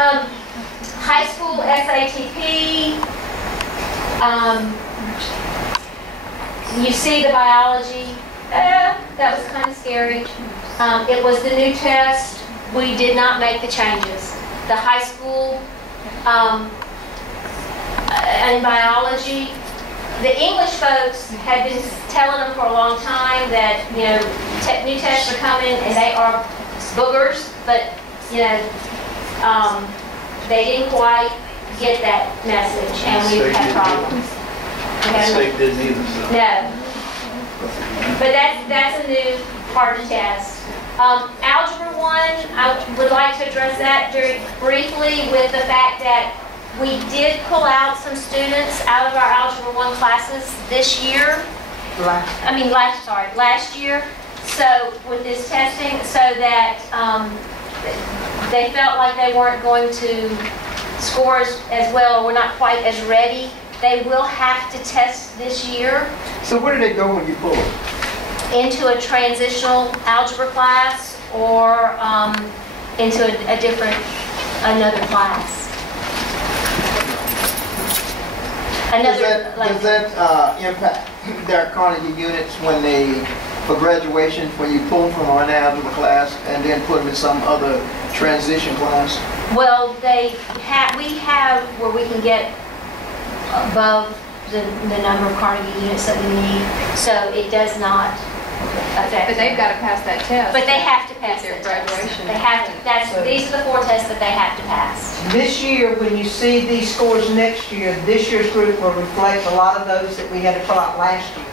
High school SATP. You see the biology. That was kind of scary. It was the new test. We did not make the changes. The high school and biology. The English folks had been telling them for a long time that, you know, new tests are coming and they are boogers, but, you know, they didn't quite get that message, and we've had problems. The state didn't either. So. No. But that's a new part of the test. Algebra 1, I would like to address that briefly with the fact that we did pull out some students out of our Algebra 1 classes this year. Last year. So with this testing, so that they felt like they weren't going to score as well, or were not quite as ready. They will have to test this year. So where do they go when you pull them? Into a transitional algebra class, or into another class. Does that impact their Carnegie units when they, for graduation, when you pull them from an algebra class and then put them in some other transition class? Well, we have where we can get above the number of Carnegie units that we need, so it does not affect. But they've got to pass that test. But they have to pass their that graduation. They have to. These are the 4 tests that they have to pass. This year, when you see these scores next year, this year's group will reflect a lot of those that we had to fill out last year.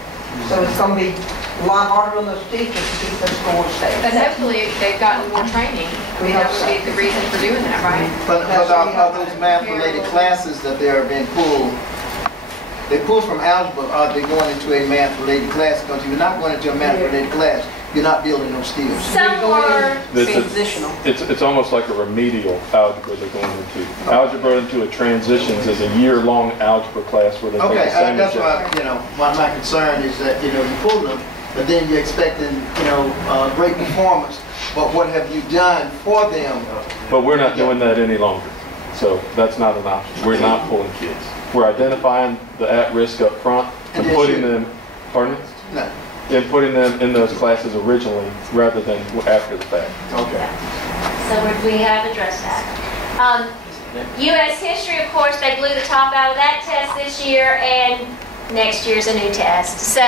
So it's going to be a lot harder on those teachers to keep those scores stable. But hopefully they've gotten more training. That would be the reason for doing that, right? But are those math-related classes that they are being pulled, they pull from algebra, are they going into a math-related class? Because if you're not going into a math-related class, you're not building those skills. Some are transitional. It's almost like a remedial algebra they're going into. Algebra into a transitions is a year-long algebra class where they take the same that's why, my concern is that, you pull them, but then you're expecting, great performance. But what have you done for them? But we're not doing that any longer. So that's not an option. We're not pulling kids. We're identifying the at-risk up front and putting them, pardon me? No. And putting them in those classes originally rather than after the fact. Okay. So we have addressed that. U.S. history, of course, they blew the top out of that test this year, and next year's a new test. So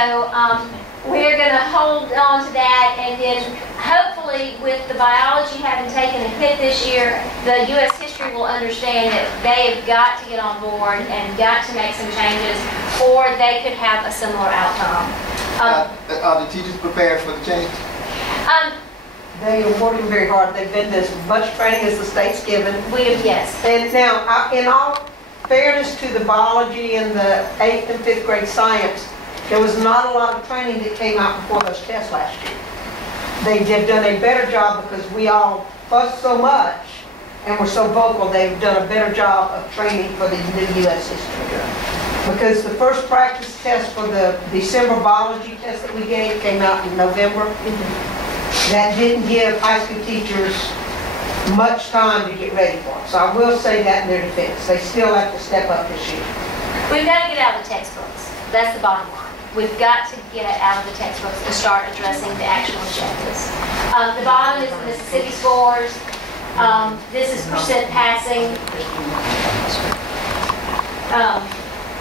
we're going to hold on to that, and then hopefully with the biology having taken a hit this year, the U.S. history will understand that they have got to get on board and got to make some changes, or they could have a similar outcome. Are the teachers prepared for the change? They are working very hard. They've been as much training as the state's given. Yes. And now, in all fairness to the biology and the 8th and 5th grade science, there was not a lot of training that came out before those tests last year. They've done a better job because we all fuss so much and we're so vocal. They've done a better job of training for the new U.S. history. Okay. Because the first practice test for the December biology test that we gave came out in November. That didn't give high school teachers much time to get ready for it. So I will say that in their defense. They still have to step up this year. We've got to get out of the textbooks. That's the bottom line. We've got to get out of the textbooks and start addressing the actual objectives. The bottom is the Mississippi scores. This is percent passing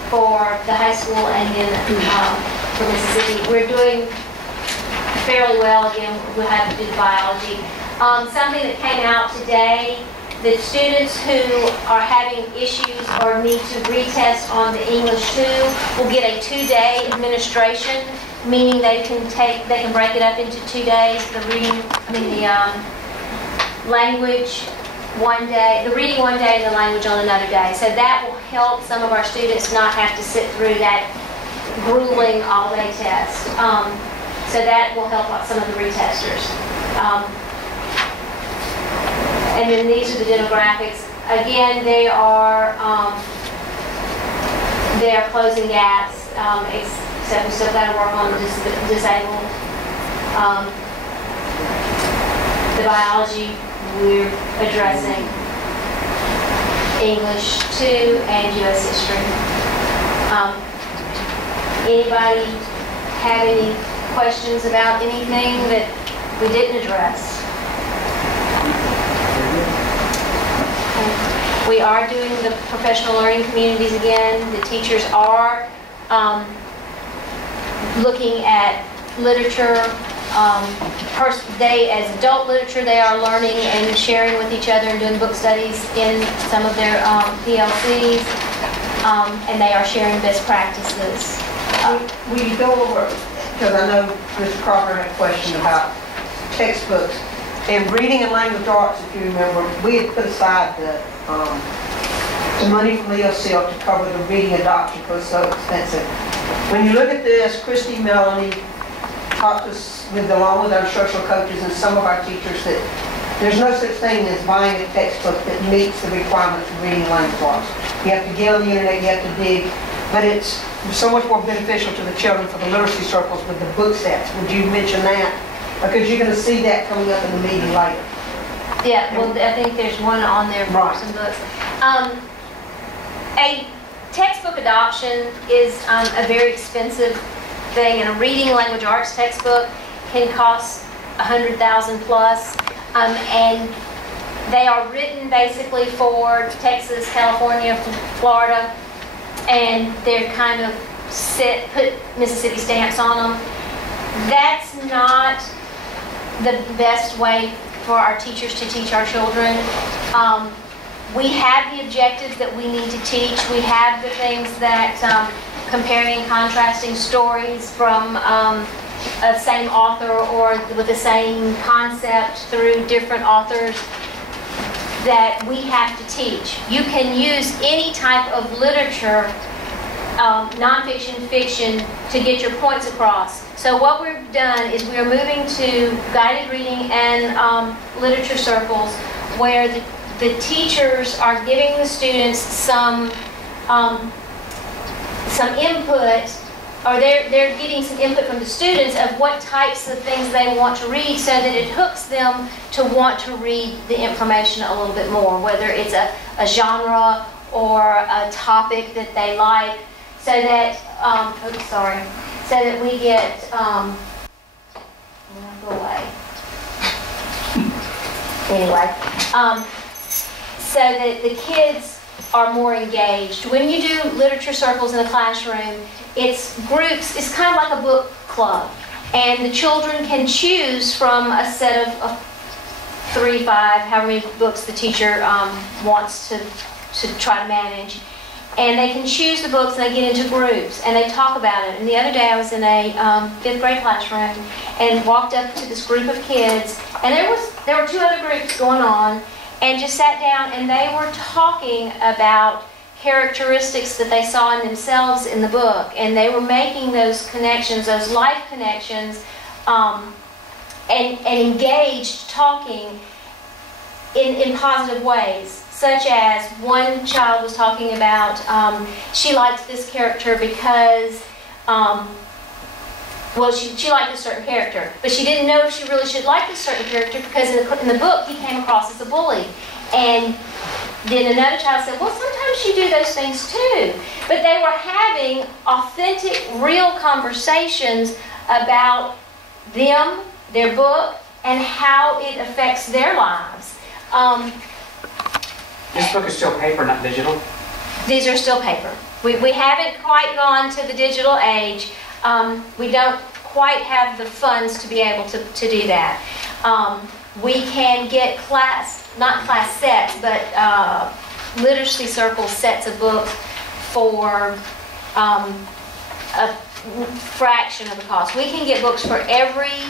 for the high school, and then for Mississippi. We're doing fairly well. Again, we'll have to do the biology. Something that came out today, the students who are having issues or need to retest on the English 2 will get a 2-day administration, meaning they can break it up into 2 days. The language 1 day, the reading 1 day, and the language on another day. So that will help some of our students not have to sit through that grueling all-day test. So that will help out some of the retesters. And then these are the demographics. Again, they are closing gaps, except we still got to work on the disabled. The biology we're addressing. English 2, and U.S. history. Anybody have any questions about anything that we didn't address? We are doing the professional learning communities again. The teachers are looking at literature. They, as adult literature, they are learning and sharing with each other and doing book studies in some of their PLCs, and they are sharing best practices. Will you go over, because I know Mr. Crocker had a question about textbooks, and reading and language arts, if you remember, we had put aside the money from the EOCL to cover the reading adoption because it's so expensive. When you look at this, Christy Melanie talked to us along with our instructional coaches and some of our teachers that there's no such thing as buying a textbook that meets the requirements of reading and language arts. You have to get on the internet, you have to dig, but it's so much more beneficial to the children for the literacy circles with the book sets. Would you mention that? Because you're going to see that coming up in the meeting later. Yeah, well, I think there's one on there for some books. A textbook adoption is a very expensive thing, and a reading language arts textbook can cost $100,000 plus, and they are written basically for Texas, California, Florida, and they're kind of put Mississippi stamps on them. That's not the best way for our teachers to teach our children. We have the objectives that we need to teach. We have the things that comparing and contrasting stories from a same author or with the same concept through different authors that we have to teach. You can use any type of literature, nonfiction, fiction, to get your points across. So what we've done is we are moving to guided reading and literature circles where the teachers are giving the students some input, or they're getting some input from the students of what types of things they want to read so that it hooks them to want to read the information a little bit more, whether it's a genre or a topic that they like, so that, so that we get, go away. Anyway, so that the kids are more engaged. When you do literature circles in the classroom, it's groups, it's kind of like a book club. And the children can choose from a set of 3, 5, however many books the teacher wants to try to manage. And they can choose the books and they get into groups and they talk about it. And the other day I was in a 5th grade classroom and walked up to this group of kids, and there were 2 other groups going on, and just sat down and they were talking about characteristics that they saw in themselves in the book, and they were making those connections, those life connections, and engaged, talking in positive ways. Such as one child was talking about she liked this character because, well, she liked a certain character, but she didn't know if she really should like this certain character because in the book he came across as a bully. And then another child said, well, sometimes you do those things too. But they were having authentic, real conversations about them, their book, and how it affects their lives. This book is still paper, not digital? These are still paper. We haven't quite gone to the digital age. We don't quite have the funds to be able to do that. We can get not class sets, but literacy circle sets of books for a fraction of the cost. We can get books for every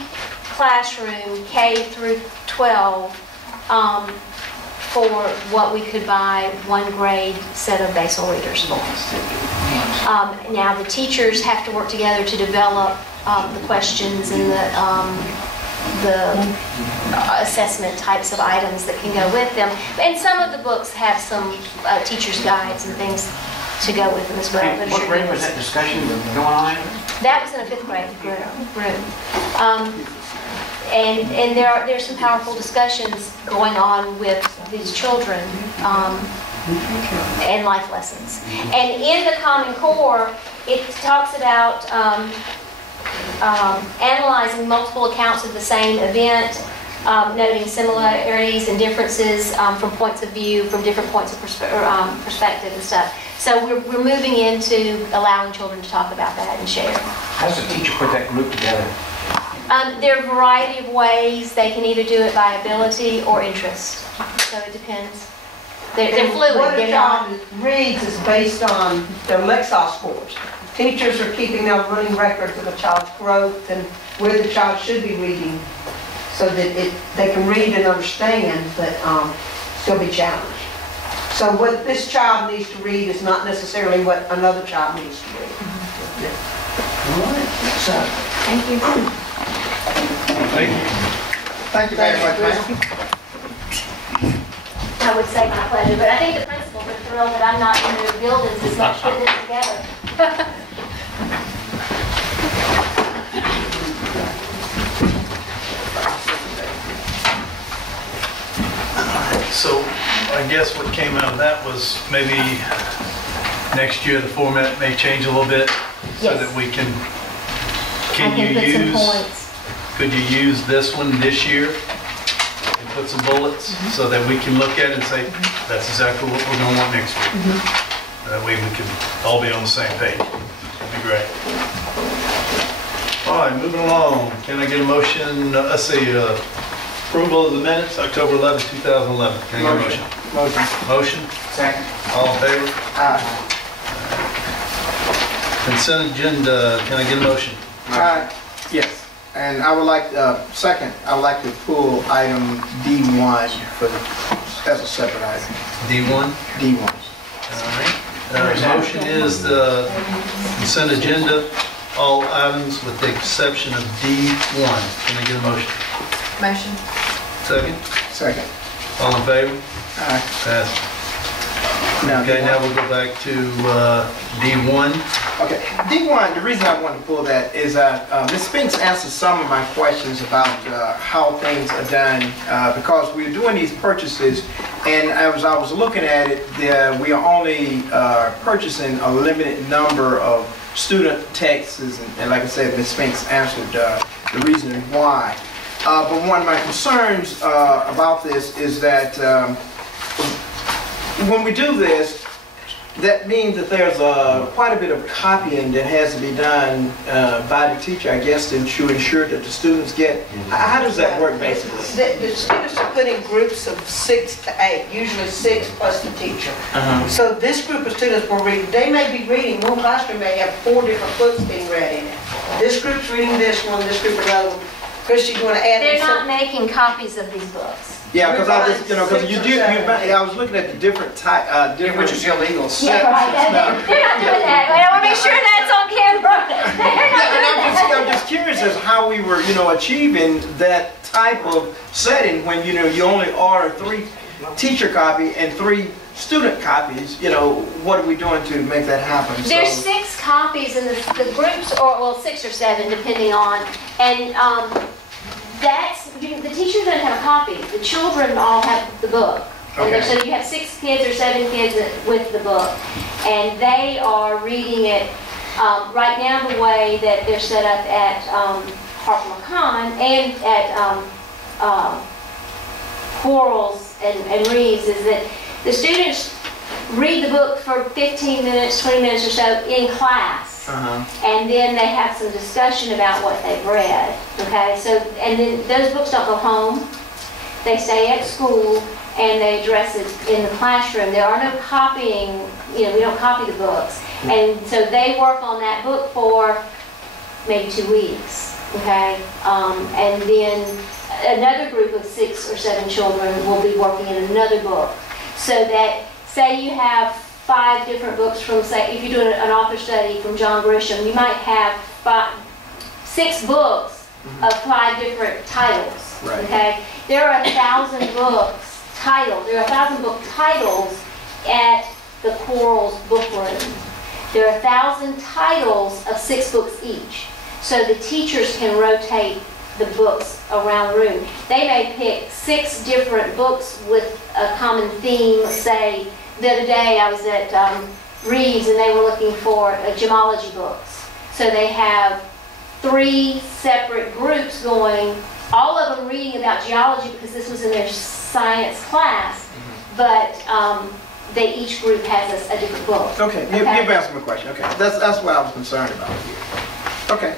classroom, K through 12, for what we could buy 1 grade set of basal readers for. Now the teachers have to work together to develop the questions and the assessment types of items that can go with them. And some of the books have some teacher's guides and things to go with them as well. What grade was that discussion going on in? That was in a 5th grade room. And there's some powerful discussions going on with these children and life lessons. And in the Common Core, it talks about analyzing multiple accounts of the same event, noting similarities and differences from points of view, from different points of perspective and stuff. So we're moving into allowing children to talk about that and share. How does the teacher put that group together? There are a variety of ways. They can either do it by ability or interest. So it depends. They're fluid. What a They're not. child reads is based on their Lexile scores. Teachers are keeping their running records of a child's growth and where the child should be reading so that they can read and understand, but still be challenged. So what this child needs to read is not necessarily what another child needs to read. All right. So, Thank you. Thank you very much, ma'am. I would say my pleasure, but I think the principals are thrilled that I'm not in their buildings as much putting it together. So I guess what came out of that was maybe next year the format may change a little bit so Yes. that we can, I can put some points. could you use this one this year and put some bullets so that we can look at it and say, that's exactly what we're going to want next year. That way we can all be on the same page. That'd be great. All right, moving along. Can I get a motion? Let's see, approval of the minutes, October 11, 2011. Can I get a motion? Motion. Motion? Second. All in favor? Consent agenda, can I get a motion? Yes, and I would like, second, I would like to pull item D1 as a separate item. D1? D1. All right. Motion is the consent agenda, all items with the exception of D1. Can I get a motion? Motion. Second? Second. All in favor? Aye. Passed. Now, Okay, D1. now we'll go back to D1. Okay, D1, the reason I wanted to pull that is that Ms. Spinks answered some of my questions about how things are done because we're doing these purchases, and as I was looking at it, we are only purchasing a limited number of student texts, and like I said, Ms. Spinks answered the reason why. But one of my concerns about this is that when we do this, that means that there's quite a bit of copying that has to be done by the teacher, I guess, to ensure that the students get. How does that work, basically? The students are put in groups of 6 to 8, usually 6 plus the teacher. So this group of students will read, they may be reading, one classroom may have 4 different books being read in it. This group's reading this one, this group another one. Christy, you want to add They're this? not making copies of these books. Yeah, because I just, because I was looking at the different type, Which is illegal. Yeah, right. They're not doing that. I want to make sure that's on camera. They're not doing I'm just curious as how we were, achieving that type of setting when, you only order 3 teacher copy and 3 student copies. What are we doing to make that happen? There's 6 copies, and the groups are, well, 6 or 7, depending on, and the teacher doesn't have a copy. The children all have the book. Okay. So you have 6 kids or 7 kids with the book, and they are reading it right now. The way that they're set up at Harper McCon and at Quarles and Reeves is that the students read the book for 15 minutes, 20 minutes or so in class. And then they have some discussion about what they've read. Okay, so, and then those books don't go home. They stay at school and they address it in the classroom. There are no copying, we don't copy the books. And so they work on that book for maybe 2 weeks. Okay, and then another group of 6 or 7 children will be working in another book. So that, say you have 5 different books from, say, if you're doing an author study from John Grisham, you might have 6 books of 5 different titles. Right. Okay, there are 1,000 books titled. There are 1,000 book titles at the Quarles book room. There are 1,000 titles of 6 books each. So the teachers can rotate the books around the room. They may pick 6 different books with a common theme. Say, the other day I was at Reeves and they were looking for gemology books. So they have 3 separate groups going, all of them reading about geology because this was in their science class, but they each group has a different book. Okay, you've answered my question. Okay, that's what I was concerned about here. Okay.